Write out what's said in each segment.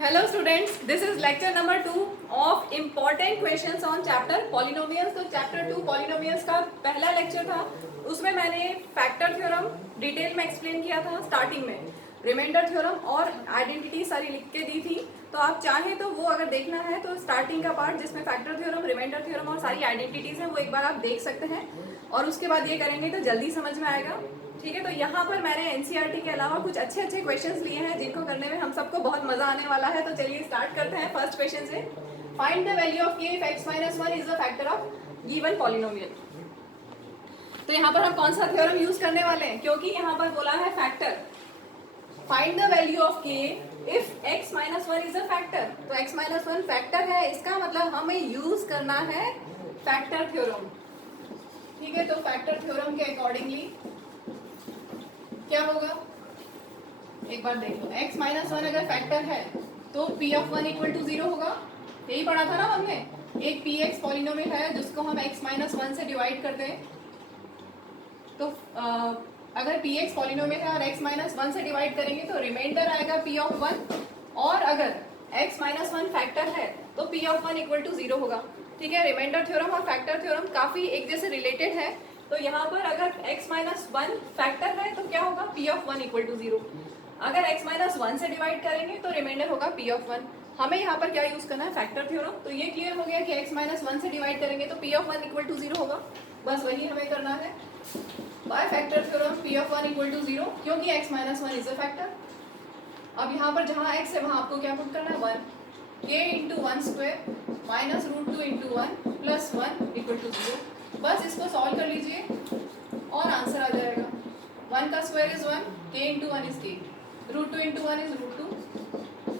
Hello students, this is lecture number 2 of important questions on chapter polynomials. तो chapter 2 polynomials का पहला lecture था, उसमें मैंने फैक्टर थ्योरम डिटेल में एक्सप्लेन किया था स्टार्टिंग में, रिमाइंडर थ्योरम और आइडेंटिटी सारी लिख के दी थी। तो आप चाहें तो वो अगर देखना है तो स्टार्टिंग का पार्ट जिसमें फैक्टर थ्योरम, रिमाइंडर थ्योरम और सारी आइडेंटिटीज हैं वो एक बार आप देख सकते हैं और उसके बाद ये करेंगे तो जल्दी समझ में आएगा। ठीक है, तो यहाँ पर मैंने एनसीईआरटी के अलावा कुछ अच्छे अच्छे क्वेश्चंस लिए हैं जिनको करने में हम सबको बहुत मजा आने वाला है। तो चलिए स्टार्ट करते हैं फर्स्ट क्वेश्चन से। Find the value of k if x minus 1 is the factor of given polynomial. तो यहाँ पर हम कौन सा थ्योरम यूज करने वाले हैं, क्योंकि यहाँ पर बोला है factor. Find the value of k if x minus 1 is the factor. तो x minus 1 फैक्टर है, इसका मतलब हमें यूज करना है फैक्टर थ्योरम। ठीक है, तो फैक्टर थ्योरम के अकॉर्डिंगली क्या होगा, एक बार देख लो। x माइनस 1 अगर फैक्टर है तो p ऑफ 1 इक्वल टू 0 होगा। यही पढ़ा था ना हमने। एक px पॉलिनोमियल है जिसको हम x माइनस 1 से डिवाइड करते हैं। तो अगर px पॉलिनोमियल है और x माइनस 1 से डिवाइड करेंगे तो रिमाइंडर आएगा p ऑफ 1, और अगर x माइनस 1 फैक्टर है तो p ऑफ 1 इक्वल टू 0 होगा। ठीक है, रिमाइंडर थ्योरम और फैक्टर थ्योरम काफी एक जैसे रिलेटेड है। तो यहाँ पर अगर x माइनस 1 फैक्टर है तो क्या होगा, p ऑफ 1 इक्वल टू 0। अगर x माइनस 1 से डिवाइड करेंगे तो रिमाइंडर होगा p ऑफ 1। हमें यहाँ पर क्या यूज करना है, फैक्टर थ्योरम। तो ये क्लियर हो गया कि x माइनस 1 से डिवाइड करेंगे तो p ऑफ 1 इक्वल टू 0 होगा। बस वही हमें करना है by factor theorem, p of 1 equal to 0, क्योंकि x minus 1 is a factor. अब यहाँ पर जहाँ x है वहाँ आपको क्या पुट करना है, 1 k into 1 square minus root 2 into 1 plus 1 equal to 0। बस इसको सॉल्व कर लीजिए और आंसर आ जाएगा। 1 का square is 1, k into 1 is k, root 2 into 1 is root 2।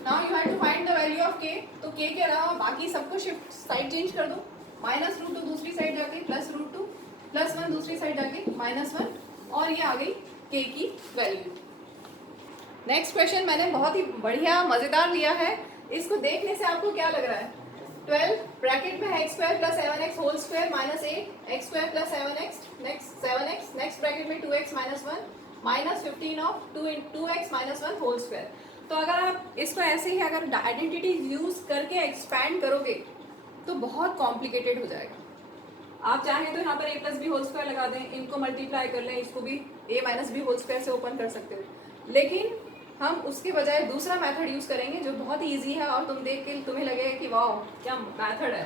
Now you have to find the value of k। तो k के अलावा बाकी सबको शिफ्ट साइड चेंज कर दो। माइनस रूट 2 दूसरी साइड जाके प्लस रूट 2, प्लस 1 दूसरी साइड जाके माइनस 1, और ये आ गई k की वैल्यू। नेक्स्ट क्वेश्चन मैंने बहुत ही बढ़िया मजेदार लिया है। इसको देखने से आपको क्या लग रहा है, 12 ब्रैकेट में है x square plus 7x whole square minus 8 x square plus 7x next bracket में 2x minus 1 minus 15 of 2x minus 1 whole square. तो अगर आप इसको ऐसे ही अगर आइडेंटिटी यूज करके एक्सपैंड करोगे तो बहुत कॉम्प्लिकेटेड हो जाएगा। आप चाहें तो यहाँ पर a plus B whole square लगा दें, इनको मल्टीप्लाई कर लें, इसको भी a minus B whole square से ओपन कर सकते हो। लेकिन हम उसके बजाय दूसरा मेथड यूज करेंगे जो बहुत ही ईजी है और तुम देख के तुम्हें लगेगा कि वाह क्या मेथड है।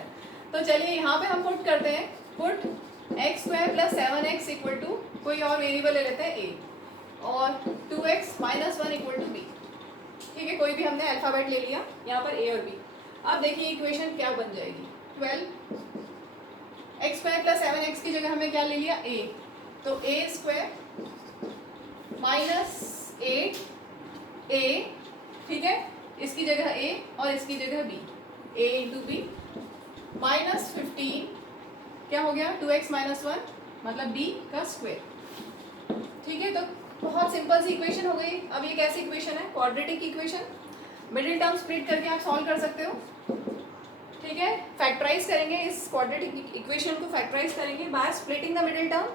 तो चलिए यहाँ पे हम पुट करते हैं, put X square plus 7x equal to कोई और वेरिएबल ले लेते हैं a, और 2x minus 1 equal to b। ठीक है, कोई भी हमने अल्फाबेट ले लिया यहाँ पर a और b। अब देखिए इक्वेशन क्या बन जाएगी, 12 एक्स स्क्वायर प्लस 7x की जगह हमें क्या ले लिया, a। तो a स्क्वायर माइनस 8 a, ठीक है, इसकी जगह a और इसकी जगह b, a into B minus 15 क्या हो गया, 2x माइनस 1 मतलब b का स्क्वायर। ठीक है, तो बहुत सिंपल सी इक्वेशन हो गई। अब ये कैसी इक्वेशन है, quadratic equation. Middle term split करके आप सॉल्व कर सकते हो। ठीक है, फैक्टराइज करेंगे इस क्वाड्रेटिक इक्वेशन को, फैक्टराइज करेंगे by splitting the middle term.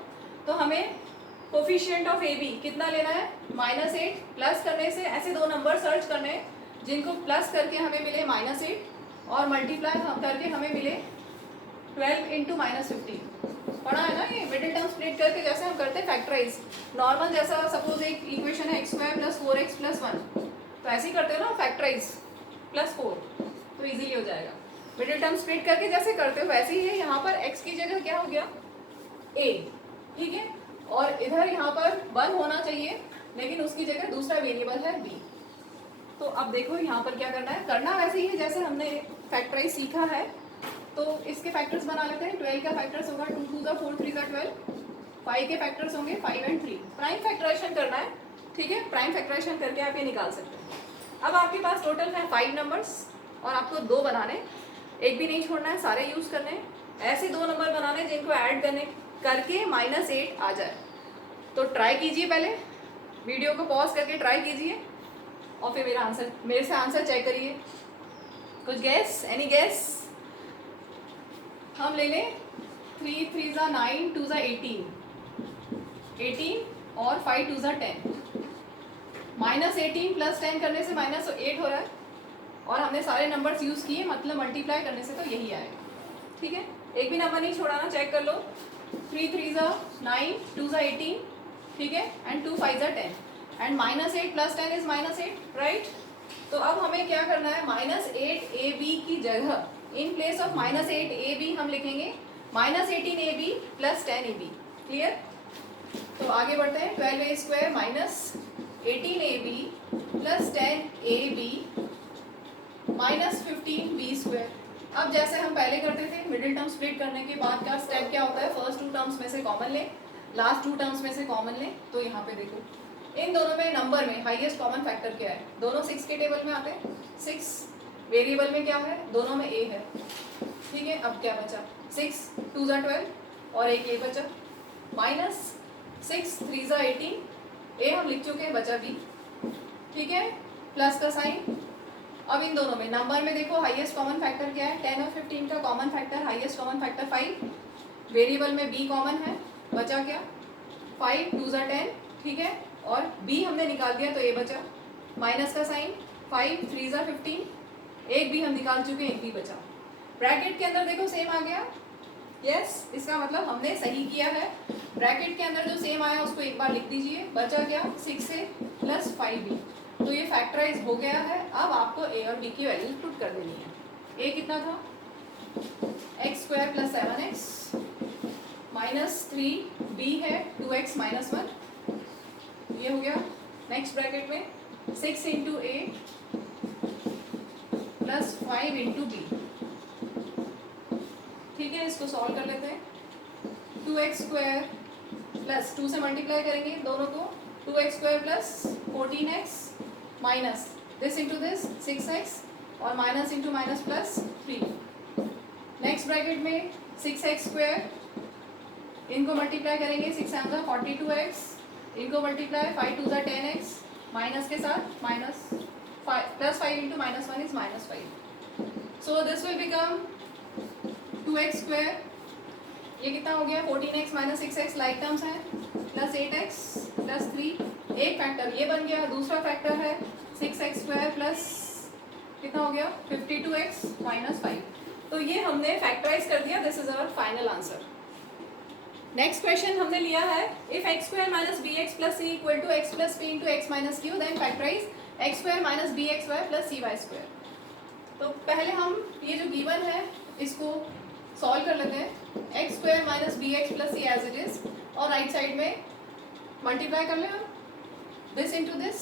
तो हमें कोफिशिएंट ऑफ ए बी कितना लेना है, -8। प्लस करने से ऐसे दो नंबर सर्च करने हैं जिनको प्लस करके हमें मिले -8 और मल्टीप्लाई करके हमें मिले 12 इंटू माइनस 15। पढ़ा है ना ये, मिडिल टर्म स्प्लिट करके जैसे हम करते हैं फैक्टराइज नॉर्मल, जैसा सपोज एक इक्वेशन है x square plus 4x plus 1, तो ऐसे ही करते हो ना फैक्टराइज प्लस 4, तो इजीली हो जाएगा। मिडिल टर्म स्प्लिट करके जैसे करते हो वैसे ही है। यहाँ पर x की जगह क्या हो गया, a। ठीक है, और इधर यहाँ पर 1 होना चाहिए लेकिन उसकी जगह दूसरा वेरिएबल है b। तो अब देखो यहाँ पर क्या करना है, करना वैसे ही है जैसे हमने फैक्टराइज सीखा है। तो इसके फैक्टर्स बना लेते हैं। 12 का फैक्टर्स होगा 2 2 4 3 12, 5 के फैक्टर्स होंगे 5 एंड 3। प्राइम फैक्टराइजेशन करना है। ठीक है, प्राइम फैक्टराइजेशन करके आप ये निकाल सकते हैं। अब आपके पास टोटल है 5 नंबर्स और आपको 2 बनाने, एक भी नहीं छोड़ना है, सारे यूज करने हैं। ऐसे 2 नंबर बनाने जिनको ऐड करके -8 आ जाए। तो ट्राई कीजिए, पहले वीडियो को पॉज करके ट्राई कीजिए और फिर मेरे से आंसर चेक करिए। कुछ गैस, एनी गैस? हम ले लें 3 3 ज़ा 9 2 ज़ा 18 और 5 2 ज़ा 10। -18 प्लस 10 करने से -8 हो रहा है, हमने सारे नंबर्स यूज़ किए, मतलब मल्टीप्लाई करने से तो यही आएगा। ठीक है, एक भी नंबर नहीं छोड़ा ना, चेक कर लो। 3 3 ज़ा 9, 2 ज़ा 18, ठीक है, एंड 2 5 ज़ा 10, एंड -8 + 10 इज -8, राइट। तो अब हमें क्या करना है, -8ab की जगह इन प्लेस ऑफ -8ab हम लिखेंगे -18ab + 10ab। क्लियर। तो आगे बढ़ते हैं। 12a² - 18ab + 10ab -15b²। अब जैसे हम पहले करते थे, मिडिल टर्म स्प्लिट करने के बाद का स्टेप क्या होता है, फर्स्ट 2 टर्म्स में से कॉमन लें, लास्ट 2 टर्म्स में से कॉमन लें। तो यहाँ पे देखो इन दोनों में नंबर में हाईएस्ट कॉमन फैक्टर क्या है, दोनों 6 के टेबल में आते हैं। 6 वेरिएबल में क्या है, दोनों में a है। ठीक है, अब क्या बचा, 6 2 ज़ा 12 और एक a बचा, -6 3 ज़ा 18, a हम लिख चुके हैं, बचा b। ठीक है, प्लस का साइन। अब इन दोनों में नंबर में देखो हाईएस्ट कॉमन फैक्टर क्या है, 10 और 15 का common factor, highest common factor 5। Variable में b कॉमन है, बचा क्या, 5 2 ज़ा 10, ठीक है, और b हमने निकाल दिया तो a बचा, माइनस का साइन, 5 3 ज़ा 15, एक b हम निकाल चुके हैं, एक b बचा। ब्रैकेट के अंदर देखो सेम आ गया, यस, इसका मतलब हमने सही किया है। ब्रैकेट के अंदर जो सेम आया उसको एक बार लिख दीजिए, बचा क्या, 6a + 5b। तो ये फैक्टराइज हो गया है। अब आपको a और b की वैल्यूज पुट कर देनी है। a कितना था, x² + 7x -3b है, 2x - 1, ये हो गया। नेक्स्ट ब्रैकेट में 6 × a + 5 × b। ठीक है, इसको सॉल्व कर लेते हैं। 2x² प्लस 2 से मल्टीप्लाई करेंगे दोनों को, 2x² + 14x minus this into this 6x और minus into minus plus 3। Next bracket में 6x², इनको मल्टीप्लाई करेंगे, 6 7 ज़ा 42x, इनको मल्टीप्लाई 5 2 ज़ा 10x, माइनस के साथ minus +5 × -1 is -5। So this will become 2x², ये कितना हो गया, 14x - 6x लाइक टर्म्स हैं, प्लस 8x + 3, एक फैक्टर ये बन गया। दूसरा फैक्टर है 6x² प्लस कितना हो गया, 52x - 5। तो ये हमने फैक्टराइज कर दिया, this is our final answer. Next question हमने लिया है, if x² - bx + c = x + p × x - q, then factorize x² - bxy + cy²। तो पहले हम ये जो गिवन है इसको सॉल्व कर लेते हैं। x² - bx + c as it is, और राइट साइड में मल्टीप्लाई कर ले हम, this into this,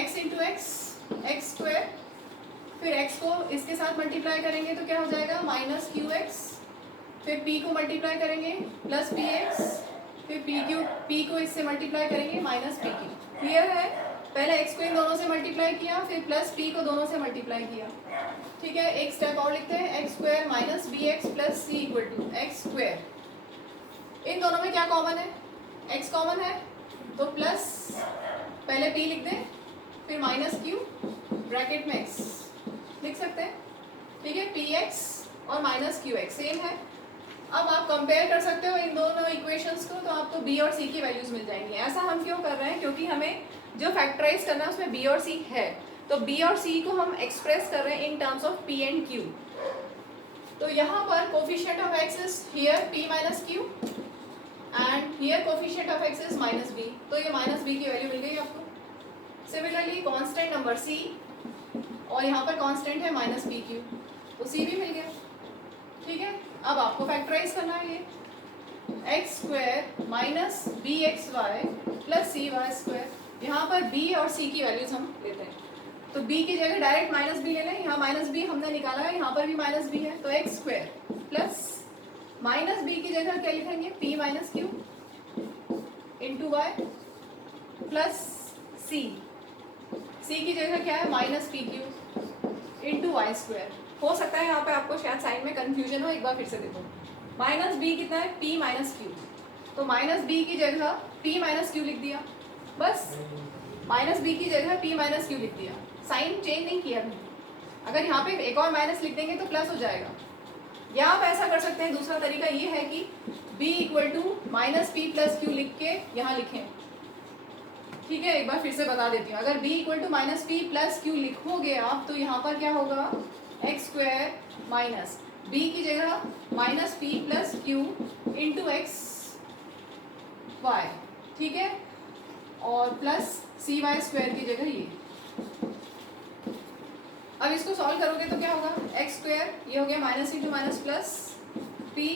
x into X, x², फिर x को इसके साथ मल्टीप्लाई करेंगे तो क्या हो जाएगा, -qx, फिर p को मल्टीप्लाई करेंगे प्लस px, फिर p को इससे मल्टीप्लाई करेंगे -pq। क्लियर है, पहले x को इन दोनों से मल्टीप्लाई किया, फिर प्लस p को दोनों से मल्टीप्लाई किया। ठीक है, एक स्टेप और लिखते हैं, x² - bx + c = x²। इन दोनों में क्या कॉमन है, x कॉमन है, तो प्लस पहले p लिख दें, फिर -q, ब्रैकेट में x लिख सकते हैं। ठीक है, px और -qx सेम है। अब आप कंपेयर कर सकते हो इन दोनों इक्वेशंस को, तो आपको b और c की वैल्यूज मिल जाएंगी। ऐसा हम क्यों कर रहे हैं, क्योंकि हमें जो फैक्टराइज करना है उसमें b और c है, तो b और c को हम एक्सप्रेस कर रहे हैं इन terms of p and q। तो यहाँ पर coefficient of x is here p - q and here coefficient of x is -b, तो ये -b की वैल्यू मिल गई आपको। सिमिलरली कांस्टेंट नंबर c, और यहाँ पर कांस्टेंट है -pq, तो c भी मिल गया। ठीक है, अब आपको फैक्टराइज करना है ये x² - bxy + cy²। यहाँ पर b और c की वैल्यूज हम लेते हैं, तो b की जगह डायरेक्ट -b ले लें, यहाँ -b हमने निकाला है, यहाँ पर भी -b है, तो x² प्लस -b की जगह क्या लिखेंगे, p - q into y plus c की जगह क्या है, -pq इंटू y²। हो सकता है यहाँ पे आपको शायद साइन में कंफ्यूजन हो, एक बार फिर से देखो। -b कितना है, p - q, तो -b की जगह p - q लिख दिया, बस -b की जगह p - q लिख दिया, साइन चेंज नहीं किया अभी। अगर यहाँ पे एक और माइनस लिख देंगे तो प्लस हो जाएगा। या आप ऐसा कर सकते हैं, दूसरा तरीका ये है कि b = -p + q लिख के यहाँ लिखें, ठीक है, एक बार फिर से बता देती हूँ। अगर b equal to minus P plus Q लिखोगे आप तो यहाँ पर क्या होगा, एक्स स्क्वायर माइनस b की जगह minus P plus Q into X Y, ठीक है, और प्लस सी वाई स्क्वायर की जगह ये। अब इसको सॉल्व करोगे तो क्या होगा, एक्स स्क्वायर ये हो गया minus into minus plus P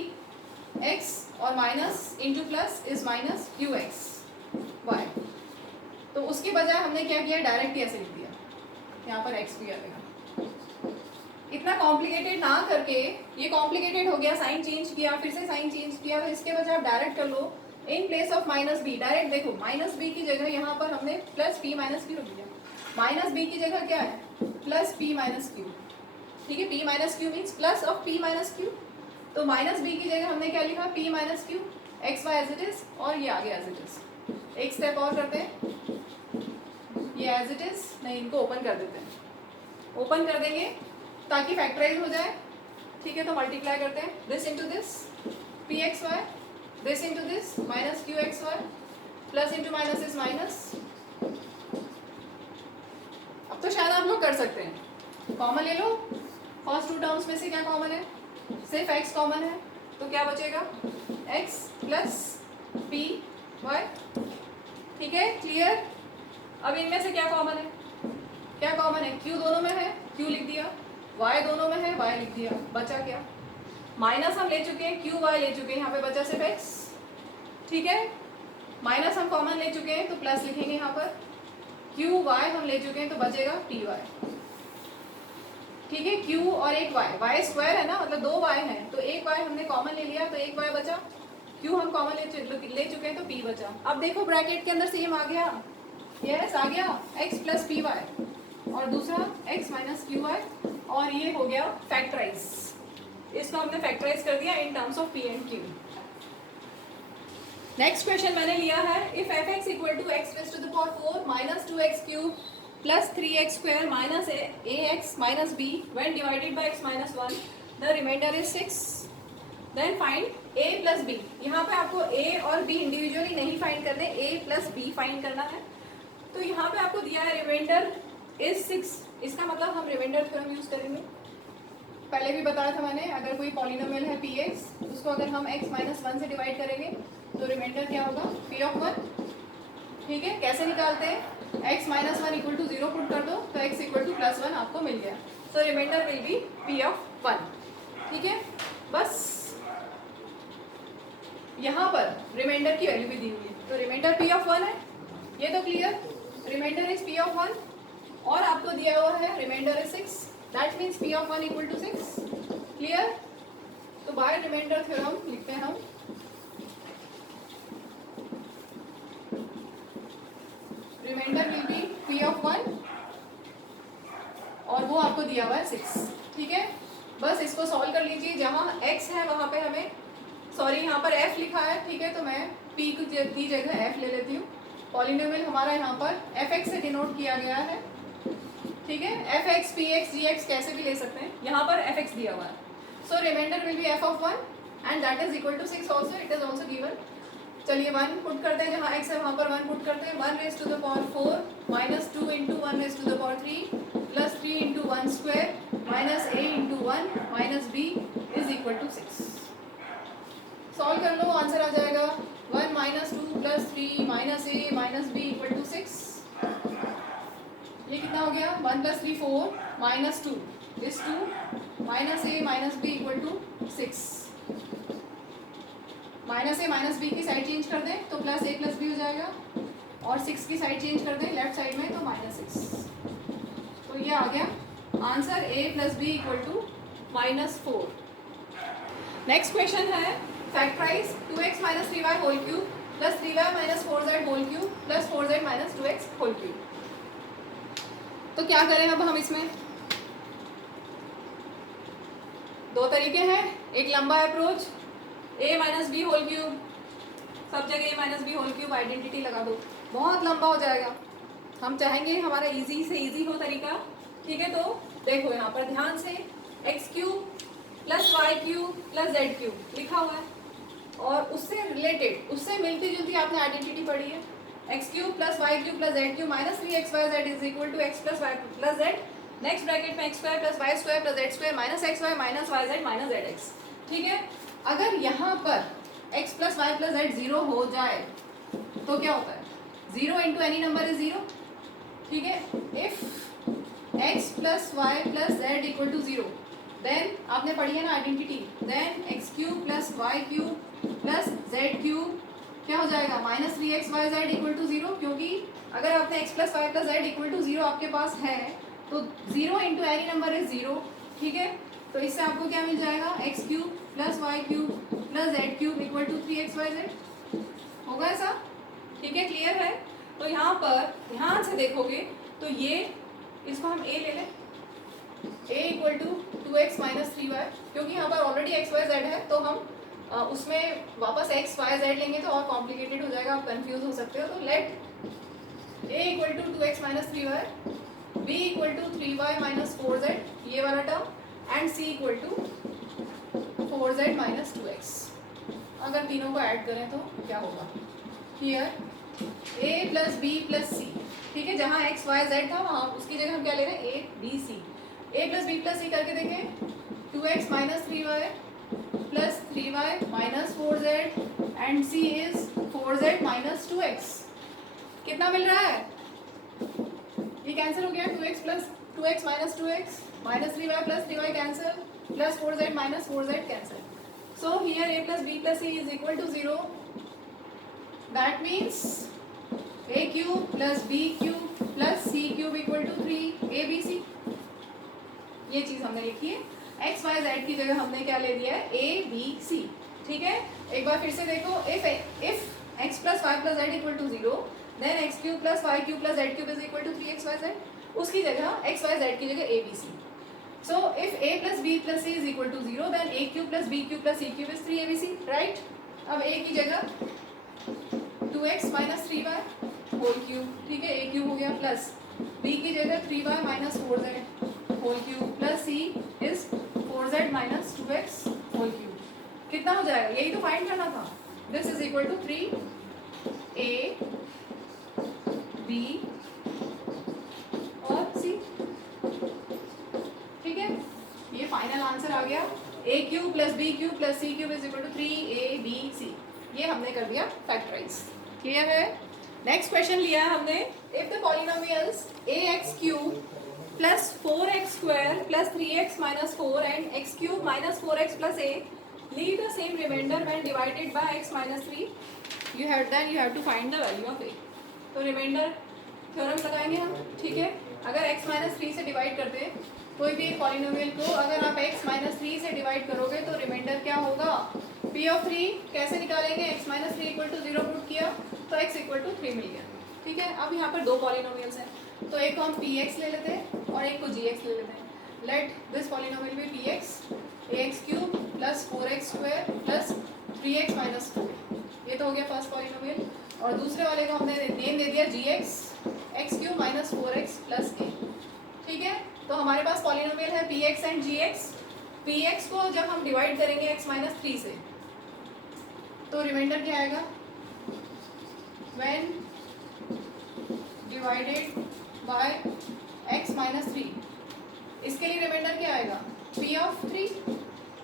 X और minus into plus is minus Q X Y. तो उसके बजाय हमने क्या किया, डायरेक्ट ऐसे लिख दिया, यहाँ पर एक्स भी आएगा। इतना कॉम्प्लिकेटेड ना करके, ये कॉम्प्लिकेटेड हो गया, साइन चेंज किया, फिर से साइन चेंज किया, तो इसके बजाय आप डायरेक्ट कर लो in place of minus B. Direct देखो, माइनस बी की जगह यहाँ पर हमने प्लस पी माइनस क्यू रख दिया। माइनस बी की जगह क्या है, प्लस पी माइनस क्यू, ठीक है, P minus Q means plus of P minus Q. तो माइनस बी की जगह हमने क्या लिखा, P minus Q X Y as it is, और ये आगे एज इट इज। एक स्टेप और करते हैं, ये एज इट इज नहीं, इनको ओपन कर देते हैं, ओपन कर देंगे ताकि फैक्टराइज हो जाए, ठीक है। तो मल्टीप्लाई करते हैं, this into this P X Y, this into this minus Q X Y, plus into minus is minus. अब तो शायद आप लोग कर सकते हैं, कॉमन ले लो, फर्स्ट टू टर्म्स में से क्या कॉमन है, सिर्फ x कॉमन है, तो क्या बचेगा, x प्लस पी वाई, ठीक है, क्लियर। अब इनमें से क्या कॉमन है, क्या कॉमन है, q दोनों में है, q लिख दिया, y दोनों में है, y लिख दिया, बचा क्या, माइनस हम ले चुके हैं, q y ले चुके हैं, यहाँ पे बचा सिर्फ x, ठीक है। माइनस हम कॉमन ले चुके हैं तो प्लस लिखेंगे यहाँ पर, q y हम ले चुके हैं तो बचेगा p y, ठीक है। q और एक y स्क्वायर है ना, मतलब 2 y है, तो एक y हमने कॉमन ले लिया तो एक y बचा, q हम कॉमन ले चुके हैं तो p बचा। अब देखो ब्रैकेट के अंदर सेम आ गया, यस आ गया, x प्लस पी वाई और दूसरा x माइनस क्यू वाई, और ये हो गया फैक्टराइज, इसको हमने फैक्टराइज कर दिया in terms of p and q। Next question मैंने लिया है, if F X equal to X raise to the power 4 minus 2x cube plus 3x square minus A X minus B when divided by x minus 1 the remainder is 6, then find a plus b। यहाँ पे आपको a और b individually नहीं find करने, a plus b find करना है। तो यहाँ पे आपको दिया है रिमाइंडर इज 6, इसका मतलब हम रिमाइंडर थ्योरम यूज करेंगे। पहले भी बताया था मैंने, अगर कोई पॉलिनोमियल है px, उसको अगर हम x माइनस 1 से डिवाइड करेंगे तो रिमाइंडर क्या होगा, p ऑफ 1, ठीक है। कैसे निकालते हैं, x minus 1 equal to 0 put कर दो तो x इक्वल टू प्लस 1 आपको मिल गया, so remainder will be p of 1, ठीक है। बस यहाँ पर रिमाइंडर की वैल्यू भी दी हुई है, तो रिमाइंडर p ऑफ 1 है, ये तो clear, remainder is p of 1 और आपको दिया हुआ है remainder is 6, that means p of 1 equal to 6, clear. तो बाय रिमाइंडर थ्योरम लिखते हैं हम, remainder will be p of 1 और वो आपको दिया हुआ है 6, ठीक है। बस इसको सॉल्व कर लीजिए, जहाँ x है वहाँ पे हमें, सॉरी यहाँ पर f लिखा है, ठीक है, तो मैं p की जगह f ले लेती हूँ। पॉलिनोमियल हमारा यहाँ पर fx से डिनोट किया गया है, ठीक है, fx px gx कैसे भी ले सकते हैं, यहाँ पर fx दिया हुआ है, so remainder will be f of 1 and that is equal to 6 also, it is also given. चलिए 1 पुट करते हैं, जहाँ x है वहाँ पर 1 पुट करते हैं, 1 raise to the power 4 minus 2 into 1 raise to the power 3 plus 3 into 1 square minus a into 1 minus b is equal to 6। Solve कर लो, आंसर आ जाएगा 1 minus 2 plus 3 minus a minus b equal to 6। ये कितना हो गया, 1 plus 3 4 minus 2 is 2 minus a minus b equal to 6। Minus A minus B की side change कर दें तो प्लस ए प्लस बी हो जाएगा, और 6 की साइड चेंज कर दें लेफ्ट साइड में तो माइनस 6। तो ये आ गया answer, a plus B equal to minus 4। Next question है, factorise 2x minus 3y whole cube plus 3y minus 4z whole cube plus 4z minus 2x whole cube. तो क्या करें अब हम इसमें, दो तरीके हैं, एक लंबा approach a minus B whole cube, सब जगह a minus B whole cube identity लगा दो, बहुत लंबा हो जाएगा, हम चाहेंगे हमारा इजी से इजी हो तरीका, ठीक है। तो देखो यहाँ पर ध्यान से, X cube plus Y cube plus Z cube लिखा हुआ है, और उससे रिलेटेड, उससे मिलती जुलती आपने आइडेंटिटी पढ़ी है, X cube plus Y cube plus Z cube minus 3xyz is equal to X plus Y plus Z, next bracket में X square plus Y square plus Z square minus X Y minus Y Z minus Z X. ठीक है, अगर यहाँ पर X plus Y plus Z zero हो जाए तो क्या होता है, zero into any number is zero. ठीक है, if X plus Y plus Z equal to zero then आपने पढ़ी है ना identity, then X cube plus Y cube plus Z cube क्या हो जाएगा, minus 3xyz equal to zero, क्योंकि अगर आपने X plus Y plus Z equal to zero आपके पास है तो zero into any number is zero. ठीक है, तो इससे आपको क्या मिल जाएगा, X cube plus Y cube plus Z cube equal to 3xyz होगा ऐसा। ठीक है, क्लियर है। तो यहाँ पर ध्यान से देखोगे तो ये इसको हम a ले लें, a equal to 2x minus 3y, क्योंकि यहाँ पर ऑलरेडी एक्स वाई जेड है तो हम उसमें वापस एक्स वाई जेड लेंगे तो और कॉम्प्लिकेटेड हो जाएगा, आप कंफ्यूज हो सकते हो। तो let a equal to 2x minus 3y, b equal to 3y minus 4z, ये वाला term, and c equal to 4z minus 2x। अगर तीनों को ऐड करें तो क्या होगा, here a plus B plus C. ठीक है, जहाँ एक्स वाई जेड था वहाँ उसकी जगह हम क्या ले रहे हैं, a b c। a plus B plus C करके देखें, 2x minus 3y plus 3y minus 4z and c is 4z minus 2x। कितना मिल रहा है, ये कैंसिल हो गया, 2x plus 2x minus 2x minus 3y plus 3y cancel plus 4z minus 4z cancel. So here a plus B plus C is equal to 0, that means a cube plus b cube plus c cube equal to 3abc। ये चीज हमने लिखी है, x Y Z की जगह हमने क्या ले लिया है, a b c। ठीक है, एक बार फिर से देखो, if X plus Y plus Z equal to 0 then X cube plus Y cube plus Z cube is equal to 3xyz, उसकी जगह एक्स वाई जेड की जगह a b c। So if a plus b plus c is equal to 0 then a cube plus b cube plus c cube is 3abc, right. अब a की जगह 2x minus 3y whole cube, ठीक है, a cube हो गया, plus b की जगह 3y minus 4z whole cube plus c is 4z minus 2x whole cube. कितना हो जाएगा, यही तो फाइंड करना था। This is equal to 3a b और c। ठीक है, ये फाइनल आंसर आ गया, a cube plus b cube plus c cube is equal to 3abc। ये हमने कर दिया फैक्टराइज, क्लियर है। नेक्स्ट क्वेश्चन लिया है हमने, if the polynomials ax cube plus 4x square plus 3x minus 4 and x cube minus 4x plus a leave the same remainder when divided by x minus 3, you have to find the value of a। तो remainder theorem लगाएंगे हम। ठीक है, अगर x minus 3 से divide करते हैं कोई भी एक पॉलिनोमियल को, अगर आप x माइनस 3 से डिवाइड करोगे तो रिमाइंडर क्या होगा, p ऑफ 3 कैसे निकालेंगे, x minus 3 equal to 0 put किया तो x इक्वल टू 3 मिल गया। ठीक है, अब यहाँ पर दो पॉलिनोमियल्स हैं तो एक को हम px ले लेते हैं और एक को gx ले लेते हैं। Let this polynomial be px, ax cube plus 4x square plus 3x minus 4, ये तो हो गया फर्स्ट पॉलिनोमियल। और दूसरे वाले को हमने नेम दे दिया gx, x cube minus 4x plus a। ठीक है, तो हमारे पास पॉलिनोमियल है px एंड gx। px को जब हम डिवाइड करेंगे x माइनस 3 से तो रिमाइंडर क्या आएगा, when divided by x minus 3, इसके लिए रिमाइंडर क्या आएगा, p ऑफ 3,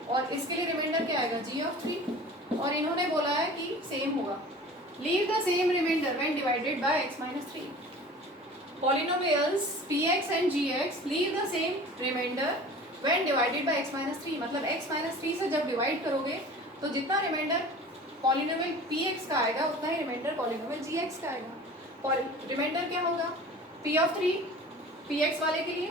और इसके लिए रिमाइंडर क्या आएगा, g ऑफ 3। और इन्होंने बोला है कि सेम होगा, leave the same remainder when divided by x minus 3। Polynomials px and gx leave the same remainder when divided by x minus 3, मतलब x माइनस 3 से जब डिवाइड करोगे तो जितना रिमाइंडर पॉलिनोमियल px का आएगा उतना ही रिमाइंडर पॉलिनोमियल gx का आएगा। रिमाइंडर क्या होगा, p ऑफ 3 px वाले के लिए,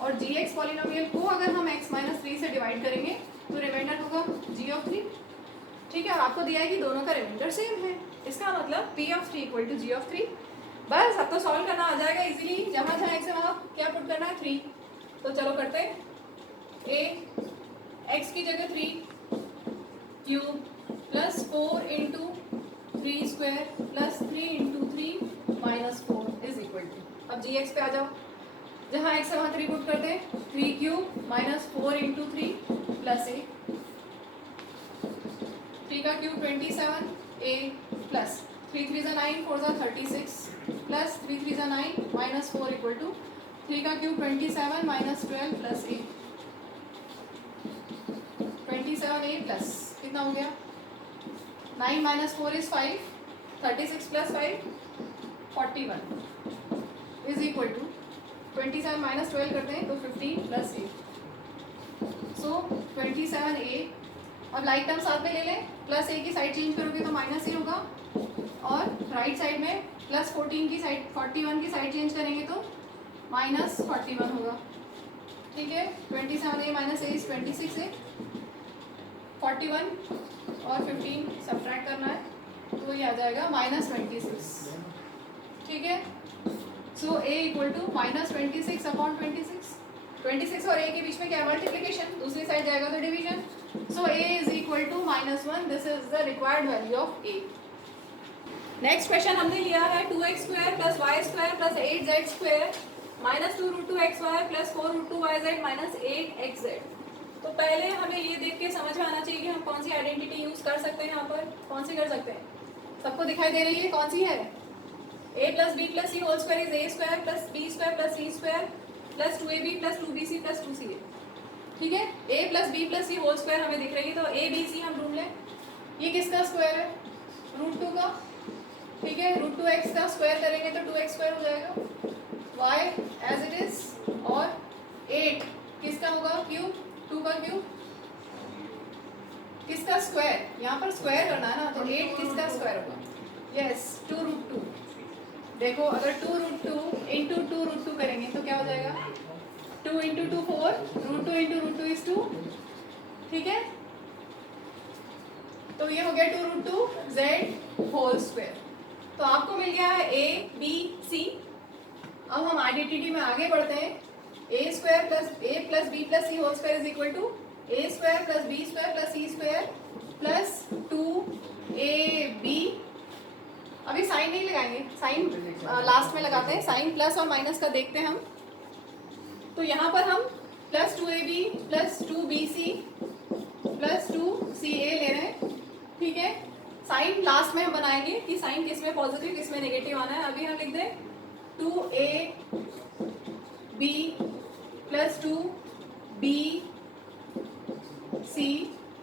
और gx पॉलिनोमियल को अगर हम x माइनस 3 से डिवाइड करेंगे तो रिमाइंडर होगा g ऑफ 3। ठीक है, और आपको दिया है कि दोनों का रिमाइंडर सेम है, इसका मतलब p of 3 equal to g of 3। बस अब तो सॉल्व करना आ जाएगा इजीली, जहाँ जहाँ x है वहाँ क्या पुट करना है, 3। तो चलो करते हैं, a x की जगह 3 cube plus 4 into 3 square plus 3 into 3 minus 4 is equal to, अब gx पे आ जाओ, जहाँ x है वहाँ 3 पुट करते हैं, 3 cube minus 4 into 3 plus a, 3 का cube 27 a plus 3 3 9 4 36 plus 3 3 9 minus 4 equal to 3 का क्यूब 27 माइनस 12 प्लस 8 27 8 प्लस कितना हो गया 9 minus 4 is 5 36 plus 5 41 is equal to 27 minus 12 करते हैं तो 15 प्लस 8 सो 27 a। अब लाइक टर्म साथ में ले लें, प्लस a की साइड चेंज करोगे तो माइनस a होगा और राइट साइड में प्लस 14 की साइड 41 की साइड चेंज करेंगे तो माइनस 41 होगा। ठीक है, 27 a minus a is 26 a, 41 और 15 सब्ट्रैक्ट करना है तो ये आ जाएगा माइनस 26। ठीक है, so a equal to minus 26 upon 26 और a के बीच में क्या है मल्टीप्लीकेशन, दूसरी साइड जाएगा तो division. So a is equal to -1, this is the required value of a। Next question हमने लिया है 2x square plus Y square plus 8z square minus 2√2xy plus 4√2yz minus 8xz। तो पहले हमें ये देख के समझ में आना चाहिए कि हम कौन सी आइडेंटिटी यूज कर सकते हैं। यहाँ पर कौन सी कर सकते हैं, सबको दिखाई दे रही है कौन सी है, a plus B plus c whole square is a square plus b square plus c square plus 2ab plus 2bc plus 2ca। ठीक है, a plus B plus c whole square हमें दिख रही है तो a b c हम ढूंढ लें। ये किसका स्क्वायर है, √2 का। ठीक है, √2x का स्क्वायर करेंगे तो 2x स्क्वायर हो जाएगा, y एज इट इज, और 8 किसका होगा, क्यूब, 2 का क्यूब किसका स्क्वायर, यहाँ पर स्क्वायर करना है ना तो 8 किसका स्क्वायर होगा, यस 2√2। देखो अगर 2√2 इंटू 2√2 करेंगे तो क्या हो जाएगा, 2 इंटू 2 4, √2 इंटू √2 इज 2। ठीक है, तो ये हो गया 2√2z होल स्क्वायर। तो आपको मिल गया है a b c। अब हम आइडेंटिटी में आगे बढ़ते हैं, a square plus b plus c whole square is equal to a square plus b square plus c square plus 2ab। अभी साइन नहीं लगाएंगे, साइन लास्ट में लगाते हैं, साइन प्लस और माइनस का देखते हैं हम। तो यहाँ पर हम plus 2ab plus 2bc plus 2ca ले रहे हैं। ठीक है, साइन लास्ट में हम बनाएंगे कि साइन किस में पॉजिटिव किस में नेगेटिव आना है। अभी हम लिख दें 2ab plus 2bc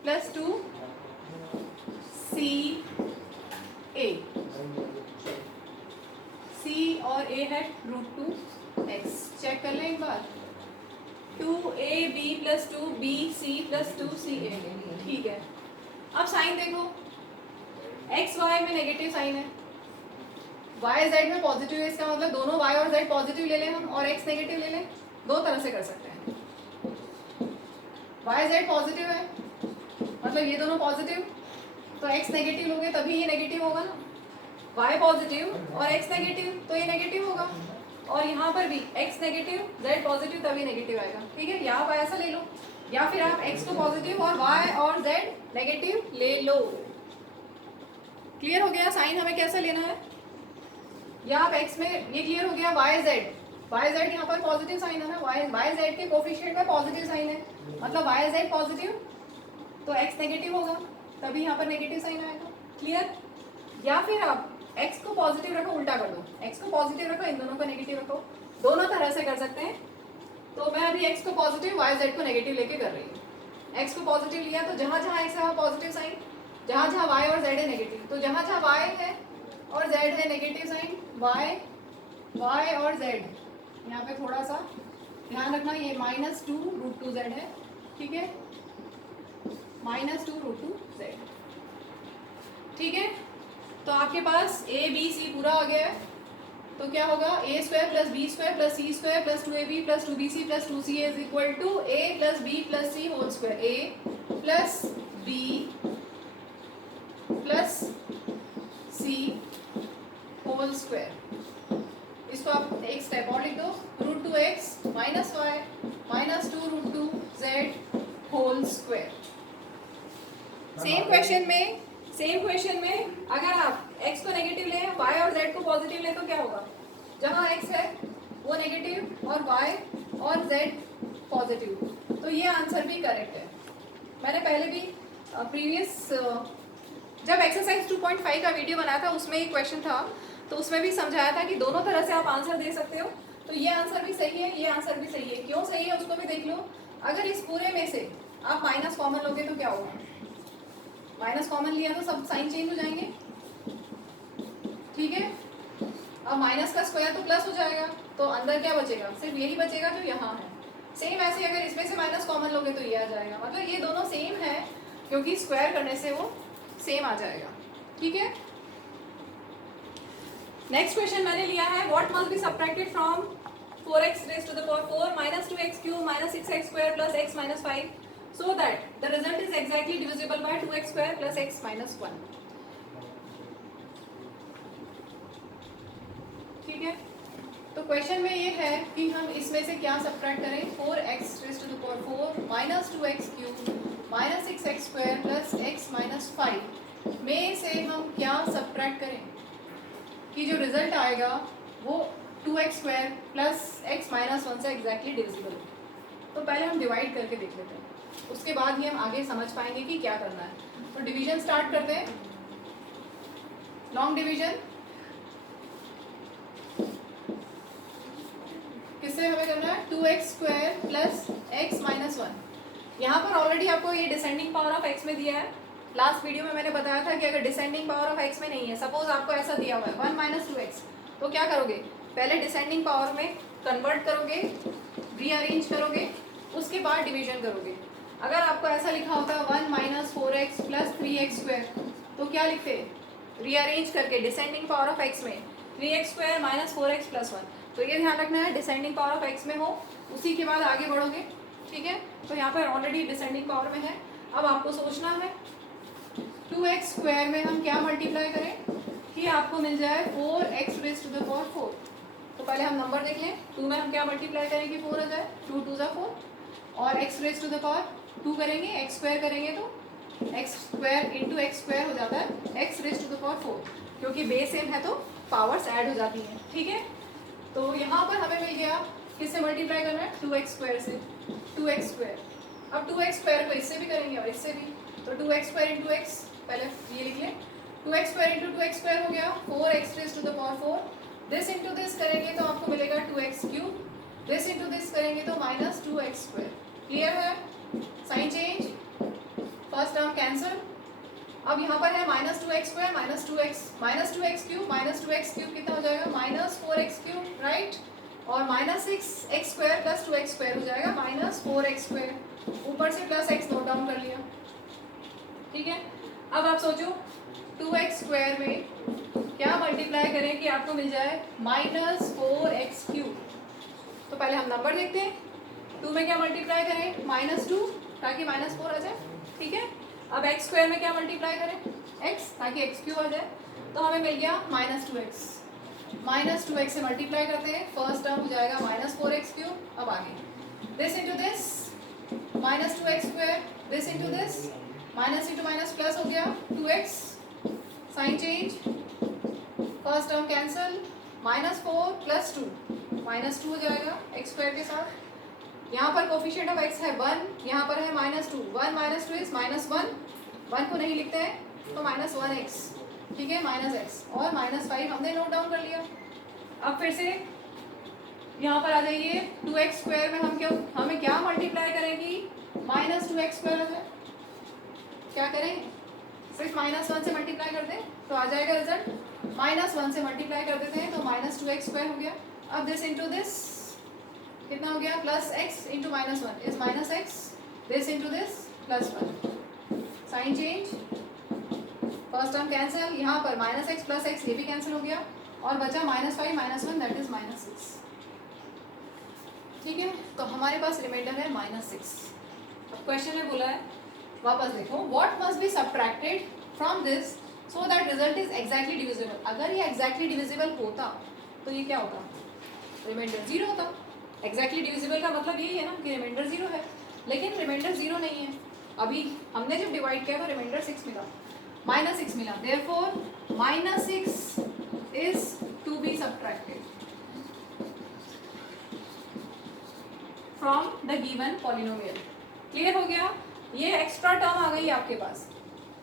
plus 2ca। c और a है √2x। चेक कर लें एक बार, 2ab plus 2bc plus 2ca। ठीक है, अब साइन देखो, एक्स वाई में नेगेटिव साइन है, वाई जेड में पॉजिटिव है, इसका मतलब दोनों वाई और जेड पॉजिटिव ले लें हम और एक्स नेगेटिव ले लें। दो तरह से कर सकते हैं, वाई जेड पॉजिटिव है मतलब ये दोनों पॉजिटिव, तो एक्स नेगेटिव लोगे तभी ये नेगेटिव होगा ना, वाई पॉजिटिव और एक्स नेगेटिव तो ये नेगेटिव होगा, और यहाँ पर भी एक्स नेगेटिव जेड पॉजिटिव तभी नेगेटिव आएगा। ठीक है, या आप ऐसा ले लो या फिर आप एक्स को पॉजिटिव और वाई और जेड नेगेटिव ले लो। क्लियर हो गया साइन हमें कैसा लेना है, या आप एक्स में ये क्लियर हो गया, वाई जेड यहाँ पर पॉजिटिव साइन है ना, वाई जेड के कोफिशिएंट में पॉजिटिव साइन है, मतलब वाई जेड पॉजिटिव तो एक्स नेगेटिव होगा तभी यहाँ पर नेगेटिव साइन आएगा। क्लियर, या फिर आप एक्स को पॉजिटिव रखो, उल्टा कर दो, एक्स को पॉजिटिव रखो इन दोनों को नेगेटिव रखो, दोनों तरह से कर सकते हैं। तो मैं अभी एक्स को पॉजिटिव वाई जेड को नेगेटिव लेके कर रही हूँ। एक्स को पॉजिटिव लिया तो जहाँ जहाँ एक्स है वहाँ पॉजिटिव साइन, जहाँ जहाँ वाई और जेड है नेगेटिव, तो जहाँ जहाँ वाई है और जेड है नेगेटिव साइन, वाई और जेड। यहाँ पे थोड़ा सा ध्यान रखना, ये -2√2z है। ठीक है, -2√2z। ठीक है, तो आपके पास a b c पूरा आ गया है। तो क्या होगा, a square plus b square plus c square plus 2ab plus 2bc plus 2ca is equal to a plus b plus c whole square, a plus b plus c whole square. इसको आप एक step और लिख दो, √2x minus y minus 2√2z whole square. Same question में अगर आप x को नेगेटिव लें, y और z को पॉजिटिव लें तो क्या होगा, जहाँ x है वो नेगेटिव और y और z पॉजिटिव, तो ये आंसर भी करेक्ट है। मैंने पहले भी प्रीवियस जब एक्सरसाइज 2.5 का वीडियो बनाया था उसमें एक क्वेश्चन था, तो उसमें भी समझाया था कि दोनों तरह से आप आंसर दे सकते हो। तो ये आंसर भी सही है, ये आंसर भी सही है। क्यों सही है उसको भी देख लो। अगर इस पूरे में से आप माइनस कॉमन लोगे तो क्या होगा, माइनस कॉमन लिया तो सब साइन चेंज हो जाएंगे, ठीक है। अब माइनस का स्क्वायर तो प्लस हो जाएगा, तो अंदर क्या बचेगा, सिर्फ यही बचेगा जो यहाँ है। सेम ऐसे अगर इसमें से माइनस कॉमन लोगे तो ये आ जाएगा, मतलब ये दोनों सेम है क्योंकि स्क्वायर करने से वो सेम आ जाएगा, ठीक है। नेक्स्ट क्वेश्चन मैंने लिया है, what must be subtracted from 4x raised to the power 4 minus 2x cube minus 6x square plus x minus 5 so that the result is exactly divisible by 2x square plus x minus 1, ठीक है। तो question में ये है कि हम इसमें से क्या सब्ट्रैक्ट करें, 4x raised to the power 4 minus 2x cube minus 6x square plus x minus 5 में से हम क्या सब्ट्रैक्ट करें कि जो रिजल्ट आएगा वो 2x square plus x minus 1 से एग्जैक्टली डिविजिबल हो। तो पहले हम डिवाइड करके देख लेते हैं, उसके बाद ही हम आगे समझ पाएंगे कि क्या करना है। तो डिवीजन स्टार्ट करते हैं। लॉन्ग डिवीजन किससे हमें करना है, 2x square plus x minus 1। यहाँ पर ऑलरेडी आपको ये डिसेंडिंग पावर ऑफ x में दिया है। लास्ट वीडियो में मैंने बताया था कि अगर डिसेंडिंग पावर ऑफ x में नहीं है, सपोज आपको ऐसा दिया हुआ है 1 माइनस 2x, तो क्या करोगे, पहले डिसेंडिंग पावर में कन्वर्ट करोगे, रीअरेंज करोगे, उसके बाद डिवीजन करोगे। अगर आपको ऐसा लिखा होता है 1 minus 4x plus 3x square, तो क्या लिखते हैं, रीअरेंज करके डिसेंडिंग पावर ऑफ x में 3x square minus 4x plus 1। तो ये ध्यान रखना है डिसेंडिंग पावर ऑफ x में हो, उसी के बाद आगे बढ़ोगे, ठीक है। तो यहाँ पर ऑलरेडी डिसेंडिंग पावर में है। अब आपको सोचना है 2x स्क्वायर में हम क्या मल्टीप्लाई करें कि आपको मिल जाए 4x raise to the power 4। तो पहले हम नंबर देख लें, 2 में हम क्या मल्टीप्लाई करें कि 4 आ जाए, 2 2 ज़ा 4, और x raise to the power 2 करेंगे, x स्क्वायर करेंगे तो x square into x square हो जाता है x raise to the power 4, क्योंकि बेस सेम है तो पावर्स ऐड हो जाती हैं, ठीक है। तो यहाँ पर हमें मिल गया, किससे मल्टीप्लाई करना है, 2x स्क्वायर से, 2x स्क्वायर। अब 2x स्क्वायर को इससे भी करेंगे और इससे भी, तो 2x स्क्वायर इंटू एक्स, पहले ये लिख लें, 2x square into 2x square हो गया 4x raise to the power 4। This into this करेंगे तो आपको मिलेगा 2x cube, this into this करेंगे तो माइनस 2x स्क्वायर। क्लियर है, sign change, first term cancel. अब यहाँ पर है minus 2x square minus 2x cube, minus 2x cube कितना हो जाएगा, माइनस 4x क्यूब, राइट। और minus 6x square plus 2x square हो जाएगा माइनस 4x स्क्वायर, ऊपर से प्लस x नोट डाउन कर लिया, ठीक है। अब आप सोचो 2x स्क्वायर में क्या मल्टीप्लाई करें कि आपको मिल जाए माइनस 4x क्यूब। तो पहले हम नंबर देखते हैं, 2 में क्या मल्टीप्लाई करें, माइनस 2 ताकि माइनस 4 आ जाए, ठीक है। अब x स्क्वायर में क्या मल्टीप्लाई करें, x ताकि x क्यूब आ जाए, तो हमें मिल गया माइनस 2x। माइनस 2x से मल्टीप्लाई करते हैं, फर्स्ट टर्म हो जाएगा माइनस 4x क्यूब। अब आगे this into this minus 2x square, this into this minus into minus plus हो गया 2x, sign change, first term cancel, minus 4 plus 2 minus 2 हो जाएगा x स्क्वायर के साथ। यहाँ पर कोफिशिएंट ऑफ x है 1, यहाँ पर है माइनस 2, 1 माइनस 2 इज माइनस 1 को नहीं लिखते हैं तो माइनस 1x, ठीक है, माइनस x, और माइनस 5 हमने नोट डाउन कर लिया। अब फिर से यहाँ पर आ जाइए, 2x स्क्वायर में हमें क्या मल्टीप्लाई करेंगी, माइनस 2x स्क्वायर आ जाए, क्या करें, सिर्फ माइनस 1 से मल्टीप्लाई कर दें तो आ जाएगा रिजल्ट, माइनस 1 से मल्टीप्लाई कर देते हैं तो माइनस 2x स्क्वायर हो गया। अब दिस इंटू दिस कितना हो गया, plus x into minus 1 is minus x, this into this plus 1, sign change, first term cancel, यहाँ पर माइनस x प्लस x ये भी कैंसिल हो गया, और बचा minus 5 minus 1 that is minus 6, ठीक है। तो हमारे पास रिमाइंडर है माइनस 6। अब क्वेश्चन में बोला है, वापस देखो, what must be subtracted from this so that result is exactly divisible. अगर ये एग्जैक्टली डिविजिबल होता तो ये क्या होता, रिमाइंडर 0 होता। एग्जैक्टली डिविजिबल का मतलब यही है ना कि रिमाइंडर 0 है, लेकिन रिमाइंडर 0 नहीं है। अभी हमने जब डिवाइड किया तो रिमाइंडर 6 मिला, माइनस 6 मिला, therefore minus 6 is to be subtracted from the given polynomial. Clear हो गया, ये एक्स्ट्रा टर्म आ गई आपके पास,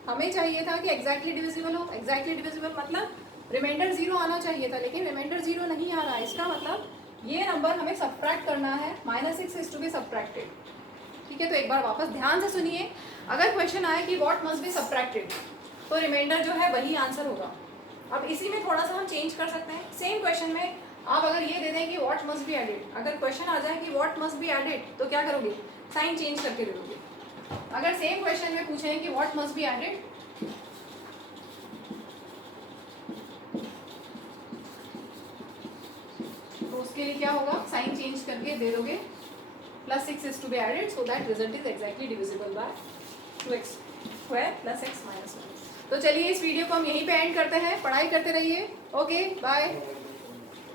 हमें चाहिए था कि एग्जैक्टली डिविजिबल हो, एग्जैक्टली डिविजिबल मतलब रिमाइंडर 0 आना चाहिए था, लेकिन रिमाइंडर 0 नहीं आ रहा है। इसका मतलब ये नंबर हमें सब्ट्रैक्ट करना है, -6 इज टू बी सब्ट्रैक्टेड। ठीक है, तो एक बार वापस ध्यान से सुनिए। अगर क्वेश्चन आए कि व्हाट मस्ट बी सब्ट्रैक्टेड, तो रिमाइंडर जो है वही आंसर होगा। अब इसी में थोड़ा सा हम चेंज कर सकते हैं। सेम क्वेश्चन में आप अगर ये दे दें कि व्हाट मस्ट बी एडेड, अगर क्वेश्चन आ जाए कि व्हाट मस्ट बी एडेड, तो क्या करोगे? साइन चेंज करके दे दोगे। अगर सेम क्वेश्चन में पूछें कि व्हाट मस्ट बी एडेड, तो उसके लिए क्या होगा? साइन चेंज करके दे दोगे +6 is to be added so that result is exactly divisible by 2x² + x - 1। तो चलिए इस वीडियो को हम यहीं पे एंड करते हैं। पढ़ाई करते रहिए। Okay bye.